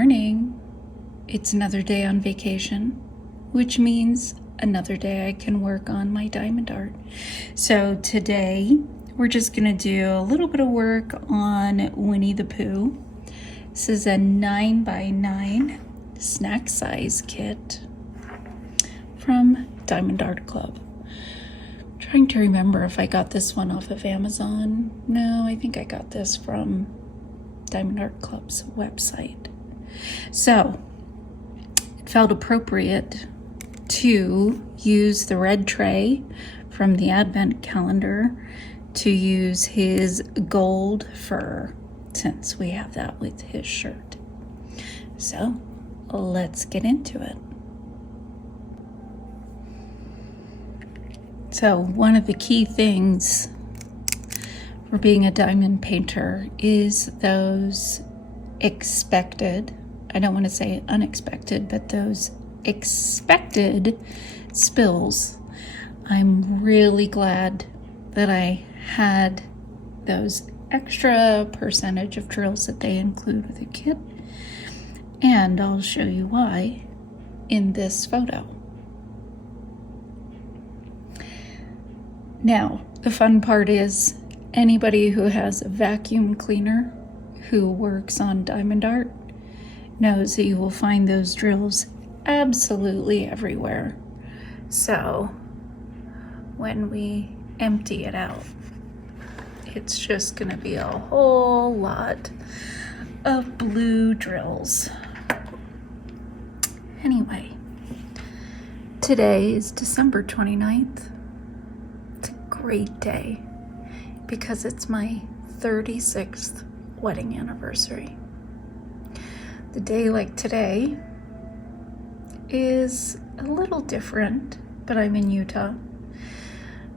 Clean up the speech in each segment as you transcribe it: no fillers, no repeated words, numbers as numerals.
morning. It's another day on vacation, which means another day I can work on my diamond art. So today we're just gonna do a little bit of work on Winnie the Pooh. This is a 9x9 snack size kit from Diamond Art Club. I'm trying to remember if I got this one off of Amazon. No, I think I got this from Diamond Art Club's website. So it felt appropriate to use the red tray from the advent calendar to use his gold fur, since we have that with his shirt. So let's get into it. So one of the key things for being a diamond painter is those expected, I don't want to say unexpected, but those expected spills. I'm really glad that I had those extra percentage of drills that they include with the kit, and I'll show you why in this photo. Now, the fun part is anybody who has a vacuum cleaner who works on diamond art knows that you will find those drills absolutely everywhere. So when we empty it out, it's just going to be a whole lot of blue drills. Anyway, today is December 29th. It's a great day because it's my 36th wedding anniversary. The day like today is a little different, but I'm in Utah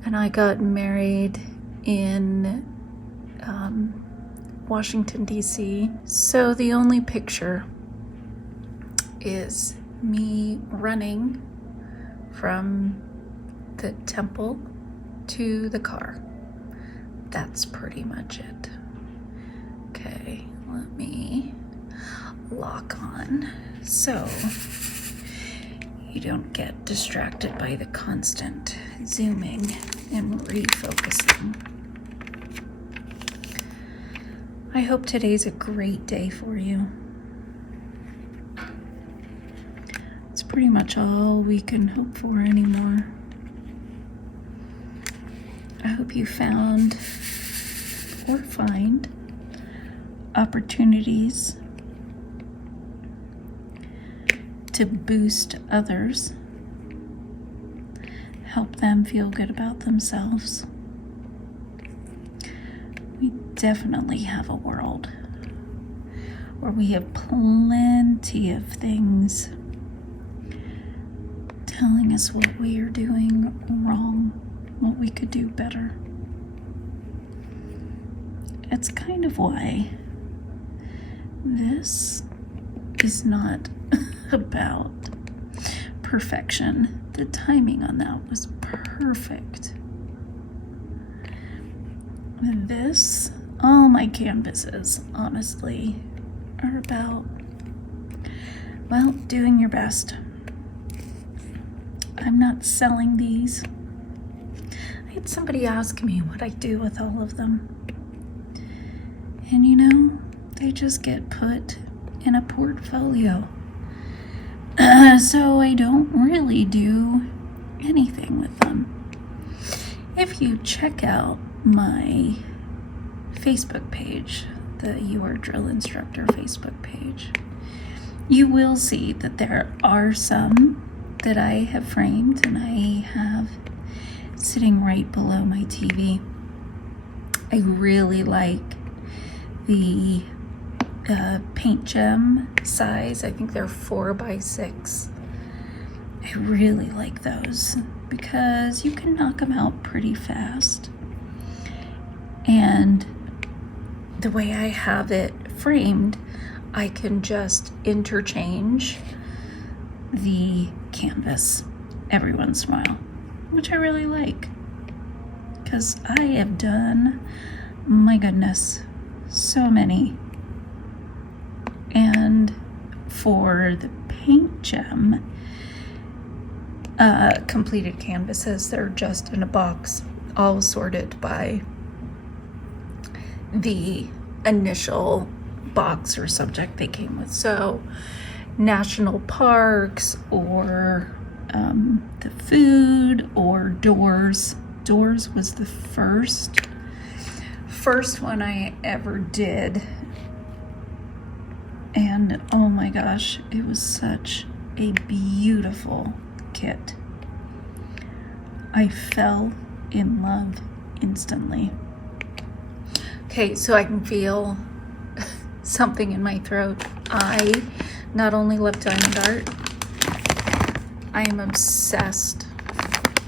and I got married in Washington, D.C. So the only picture is me running from the temple to the car. That's pretty much it. Okay, let me lock on so you don't get distracted by the constant zooming and refocusing. I hope today's a great day for you. It's pretty much all we can hope for anymore. I hope you found or find opportunities to boost others, help them feel good about themselves. We definitely have a world where we have plenty of things telling us what we are doing wrong, what we could do better. It's kind of why this is not about perfection. The timing on that was perfect. All my canvases, honestly, are about, well, doing your best. I'm not selling these. I had somebody ask me what I do with all of them. And you know, they just get put in a portfolio. So I don't really do anything with them. If you check out my Facebook page, the You Are Drill Instructor Facebook page, you will see that there are some that I have framed and I have sitting right below my TV. I really like the paint gem size. I think they're 4x6. I really like those because you can knock them out pretty fast. And the way I have it framed, I can just interchange the canvas every once in a while, which I really like because I have done, my goodness, so many. And for the paint gem completed canvases. They're just in a box, all sorted by the initial box or subject they came with. So national parks, or the food, or doors. Doors was the first one I ever did, and oh my gosh, it was such a beautiful kit. I fell in love instantly. Okay, so I can feel something in my throat. I not only love diamond art, I am obsessed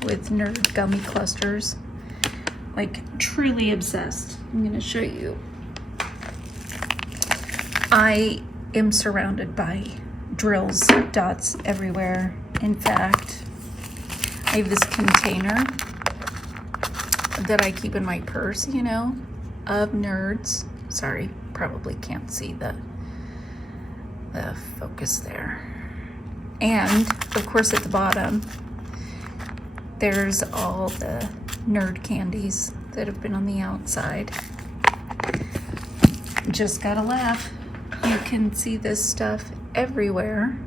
with nerd gummy clusters. Like, truly obsessed. I'm gonna show you. I am surrounded by drills, dots everywhere. In fact, I have this container that I keep in my purse, you know, of nerds. Sorry, probably can't see the focus there. And of course at the bottom, there's all the nerd candies that have been on the outside. Just gotta laugh. You can see this stuff everywhere.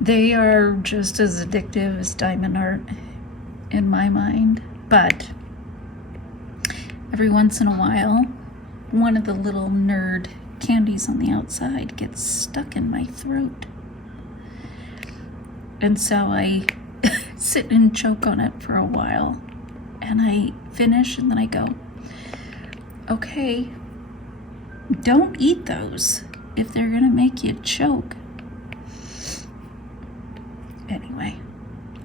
They are just as addictive as diamond art in my mind, but every once in a while, one of the little nerd candies on the outside gets stuck in my throat. And so I sit and choke on it for a while, and I finish, and then I go, okay, don't eat those if they're gonna make you choke. Anyway,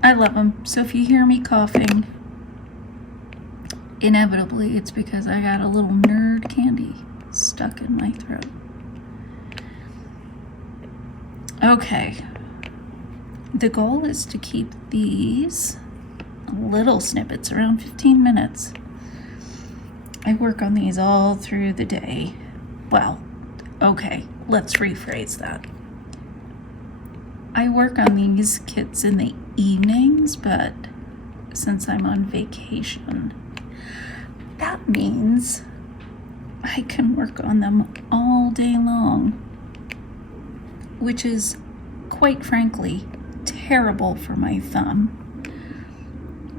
I love them. So if you hear me coughing, inevitably it's because I got a little nerd candy stuck in my throat. Okay. The goal is to keep these little snippets around 15 minutes. I work on these all through the day. Well, okay, let's rephrase that. I work on these kits in the evenings, but since I'm on vacation, that means I can work on them all day long, which is, quite frankly, terrible for my thumb.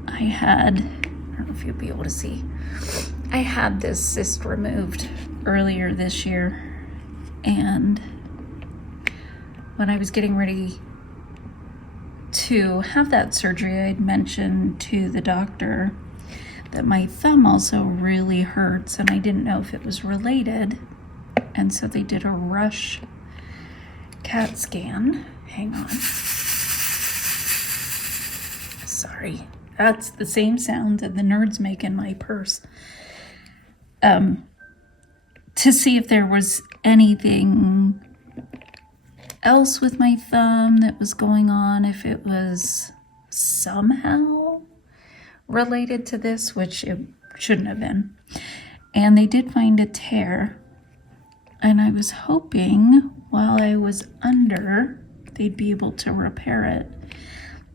I don't know if you'll be able to see, I had this cyst removed earlier this year, and when I was getting ready to have that surgery, I'd mentioned to the doctor that my thumb also really hurts, and I didn't know if it was related, and so they did a rush CAT scan. Hang on. Sorry, that's the same sound that the nerds make in my purse. To see if there was anything else with my thumb that was going on, if it was somehow related to this, which it shouldn't have been. And they did find a tear, and I was hoping while I was under, they'd be able to repair it.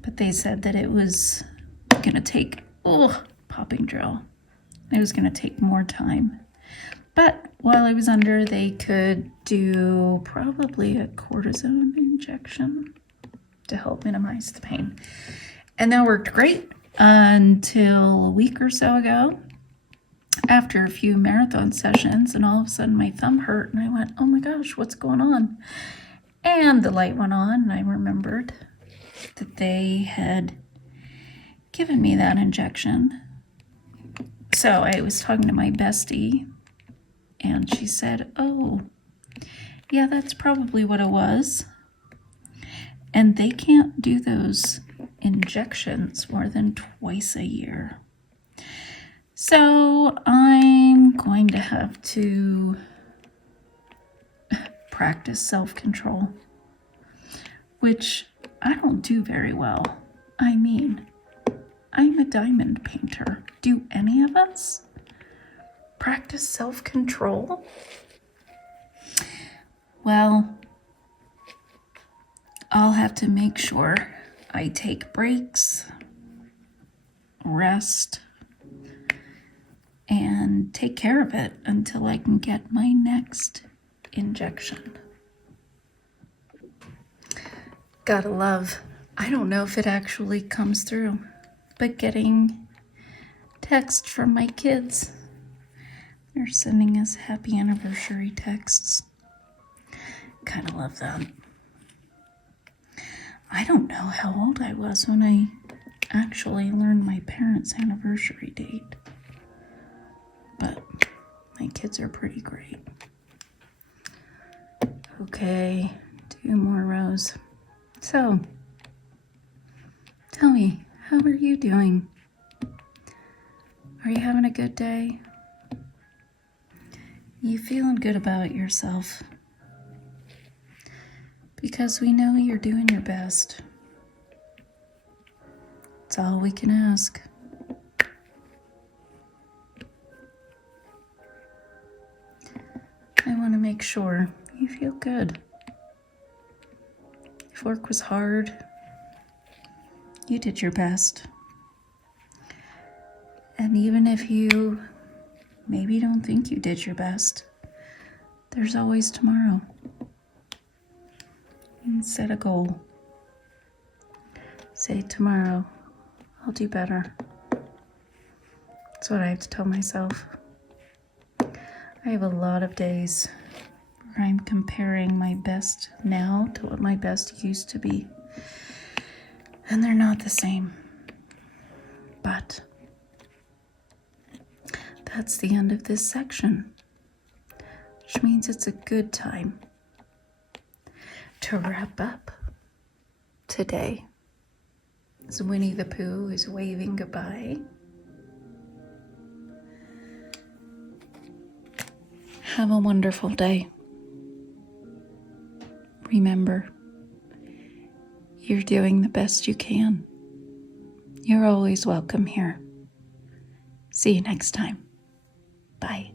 But they said that it was gonna take, popping drill. It was gonna take more time. But while I was under, they could do probably a cortisone injection to help minimize the pain. And that worked great until a week or so ago, after a few marathon sessions, and all of a sudden my thumb hurt, and I went, oh my gosh, what's going on? And the light went on, and I remembered that they had given me that injection. So I was talking to my bestie, and she said, oh, yeah, that's probably what it was. And they can't do those injections more than twice a year. So I'm going to have to practice self-control, which I don't do very well. I mean, I'm a diamond painter. Do any of us practice self-control? Well, I'll have to make sure I take breaks, rest, and take care of it until I can get my next injection. Gotta love, I don't know if it actually comes through, but getting text from my kids. They're sending us happy anniversary texts. Kind of love that. I don't know how old I was when I actually learned my parents' anniversary date. But my kids are pretty great. Okay, 2 more rows. So, tell me, how are you doing? Are you having a good day? You feeling good about yourself? Because we know you're doing your best. It's all we can ask. I want to make sure you feel good. If work was hard, you did your best. And even if you maybe don't think you did your best, there's always tomorrow. And set a goal. Say, tomorrow, I'll do better. That's what I have to tell myself. I have a lot of days where I'm comparing my best now to what my best used to be. And they're not the same. But that's the end of this section, which means it's a good time to wrap up today. As Winnie the Pooh is waving goodbye. Have a wonderful day. Remember, you're doing the best you can. You're always welcome here. See you next time. Bye.